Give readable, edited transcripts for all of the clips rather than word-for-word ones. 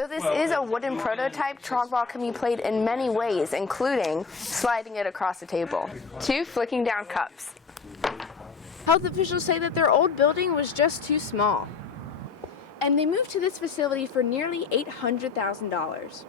Though this is a wooden prototype, trog ball can be played in many ways, including sliding it across a table. 2, flicking down cups. Health officials say that their old building was just too small, and they moved to this facility for nearly $800,000.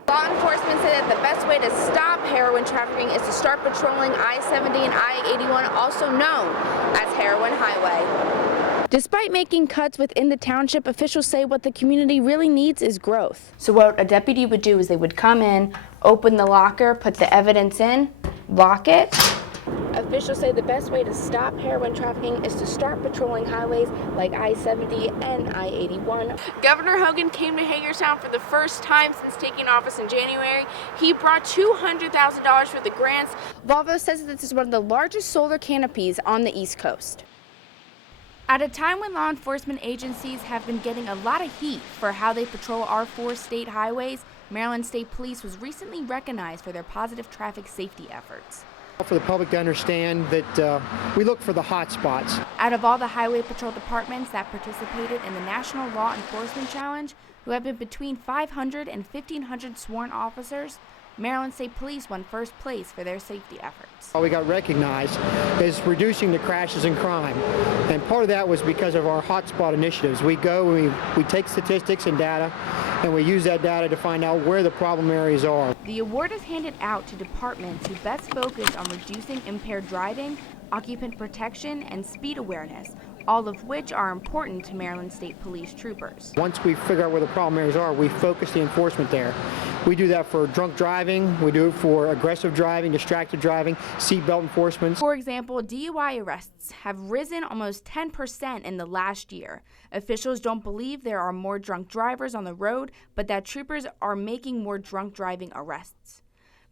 Law enforcement say that the best way to stop heroin trafficking is to start patrolling I-70 and I-81, also known as Heroin Highway. Despite making cuts within the township, officials say what the community really needs is growth. So what a deputy would do is they would come in, open the locker, put the evidence in, lock it. Officials say the best way to stop heroin trafficking is to start patrolling highways like I-70 and I-81. Governor Hogan came to Hagerstown for the first time since taking office in January. He brought $200,000 for the grants. Volvo says that this is one of the largest solar canopies on the East Coast. At a time when law enforcement agencies have been getting a lot of heat for how they patrol our 4 state highways, Maryland State Police was recently recognized for their positive traffic safety efforts. For the public to understand that we look for the hot spots. Out of all the highway patrol departments that participated in the National Law Enforcement Challenge, who have been between 500 and 1,500 sworn officers, Maryland State Police won first place for their safety efforts. All we got recognized is reducing the crashes and crime, and part of that was because of our hotspot initiatives. We go, we take statistics and data, and we use that data to find out where the problem areas are. The award is handed out to departments who best focus on reducing impaired driving, occupant protection, and speed awareness, all of which are important to Maryland State Police troopers. Once we figure out where the problem areas are, we focus the enforcement there. We do that for drunk driving, we do it for aggressive driving, distracted driving, seatbelt enforcement. For example, DUI arrests have risen almost 10% in the last year. Officials don't believe there are more drunk drivers on the road, but that troopers are making more drunk driving arrests.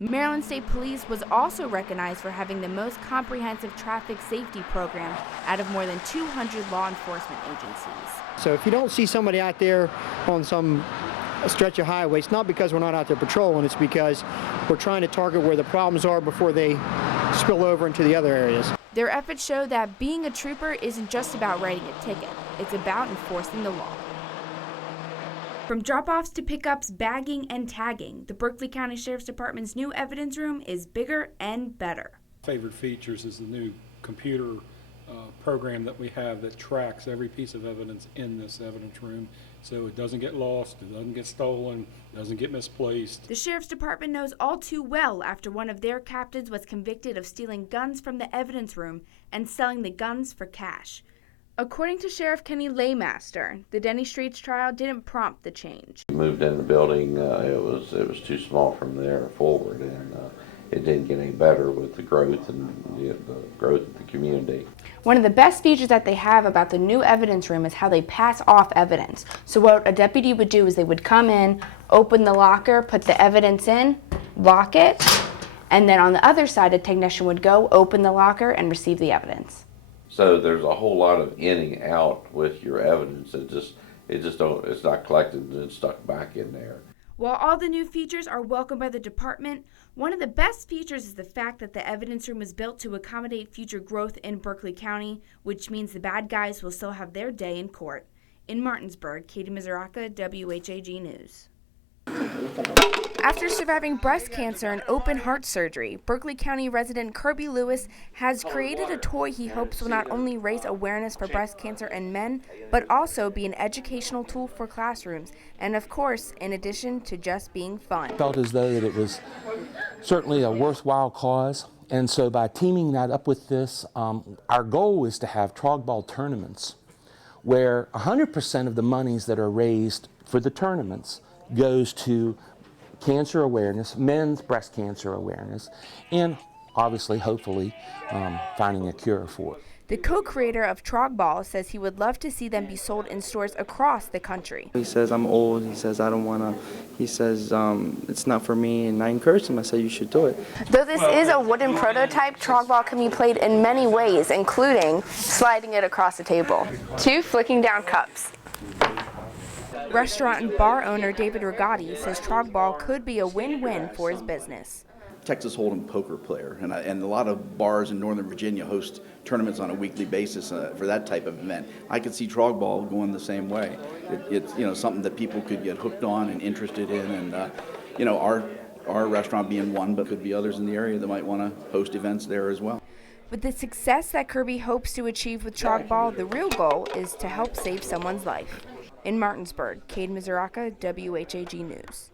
Maryland State Police was also recognized for having the most comprehensive traffic safety program out of more than 200 law enforcement agencies. So if you don't see somebody out there on some stretch of highway, it's not because we're not out there patrolling, it's because we're trying to target where the problems are before they spill over into the other areas. Their efforts show that being a trooper isn't just about writing a ticket, it's about enforcing the law. From drop-offs to pickups, bagging, and tagging, the Berkeley County Sheriff's Department's new evidence room is bigger and better. Favorite features is the new computer program that we have that tracks every piece of evidence in this evidence room, so it doesn't get lost, it doesn't get stolen, it doesn't get misplaced. The Sheriff's Department knows all too well after one of their captains was convicted of stealing guns from the evidence room and selling the guns for cash. According to Sheriff Kenny Laymaster, the Denny Streets trial didn't prompt the change. We moved in the building, it was too small from there forward, and it didn't get any better with the growth and the growth of the community. One of the best features that they have about the new evidence room is how they pass off evidence. So what a deputy would do is they would come in, open the locker, put the evidence in, lock it, and then on the other side a technician would go, open the locker, and receive the evidence. So there's a whole lot of inning out with your evidence. It's not collected and stuck back in there. While all the new features are welcomed by the department, one of the best features is the fact that the evidence room is built to accommodate future growth in Berkeley County, which means the bad guys will still have their day in court. In Martinsburg, Katie Misuraca, WHAG News. After surviving breast cancer and open heart surgery, Berkeley County resident Kirby Lewis has created a toy he hopes will not only raise awareness for breast cancer in men, but also be an educational tool for classrooms, and of course, in addition to just being fun. I felt as though that it was certainly a worthwhile cause, and so by teaming that up with this, our goal is to have trog ball tournaments where 100% of the monies that are raised for the tournaments goes to cancer awareness, men's breast cancer awareness, and obviously, hopefully, finding a cure for it. The co-creator of Trog Ball says he would love to see them be sold in stores across the country. He says, I'm old. He says, I don't want to. He says, it's not for me. And I encouraged him. I said, you should do it. Though this is a wooden prototype, trog ball can be played in many ways, including sliding it across a table. 2, flicking down cups. Restaurant and bar owner David Rigotti says trog ball could be a win-win for his business. Texas Hold'em poker player, and a lot of bars in Northern Virginia host tournaments on a weekly basis for that type of event. I could see trog ball going the same way. It's something that people could get hooked on and interested in, and our restaurant being one, but could be others in the area that might want to host events there as well. With the success that Kirby hopes to achieve with trog ball, the real goal is to help save someone's life. In Martinsburg, Cade Misuraca, WHAG News.